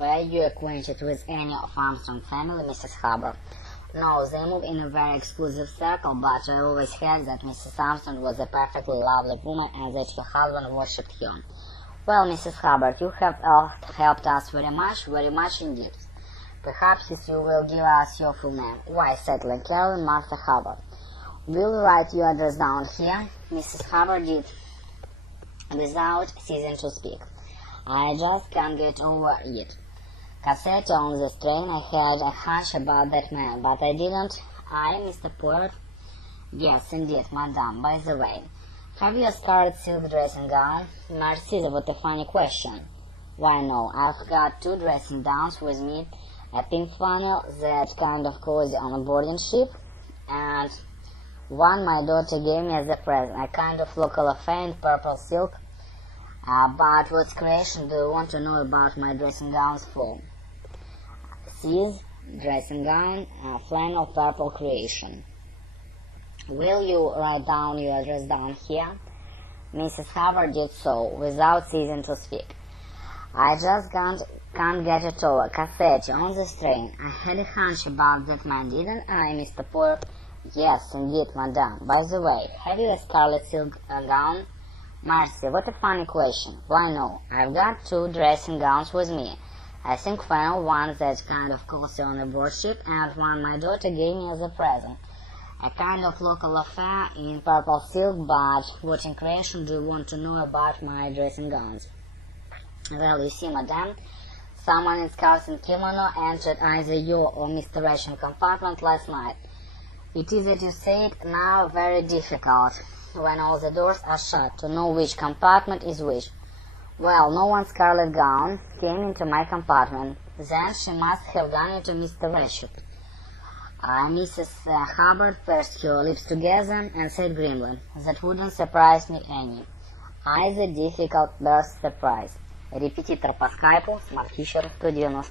Were you acquainted with any of Armstrong family, Mrs. Hubbard? No, they move in a very exclusive circle, but I always heard that Mrs. Armstrong was a perfectly lovely woman and that your husband worshipped her. Well, Mrs. Hubbard, you have helped us very much indeed. Perhaps you will give us your full name. Why, certainly, Carolyn Martha Hubbard. Will you write your address down here? Mrs. Hubbard did, without ceasing to speak. I just can't get over it. Cassette on the train, I had a hunch about that man, but I didn't. I, Mr. Poirot? Yes, indeed, madame. By the way, have you a scarlet silk dressing gown? Mercy, what a funny question. Why, no, I've got 2 dressing gowns with me, a pink flannel, that kind of cozy on a boarding ship, and one my daughter gave me as a present, a kind of local affair in purple silk. But what creation do you want to know about my dressing gowns for? Sis, dressing gown, flannel, purple creation. Will you write down your address down here? Mrs. Hubbard did so, without ceasing to speak. I just can't get it over. Cassette on the train. I had a hunch about that man, didn't I, Mr. Poirot? Yes, indeed, madame. By the way, have you a scarlet silk gown? Mercy, what a funny question. Why, no, I've got 2 dressing gowns with me. I think flannel, one that's kind of cozy on a board ship, and one my daughter gave me as a present. A kind of local affair in purple silk, but what in creation do you want to know about my dressing gowns? Well, you see, madame, someone in scarves and kimono entered either your or Mr. Russian compartment last night. It is, as you say it, now very difficult, when all the doors are shut, to know which compartment is which. Well, no one's scarlet gown came into my compartment. Then she must have gone into Mr. Russian. Mrs. Hubbard pursed her lips together and said grimly, "That wouldn't surprise me any." The difficult burst surprise. Репетитор по скайпу, Смарт-Фишер, 190.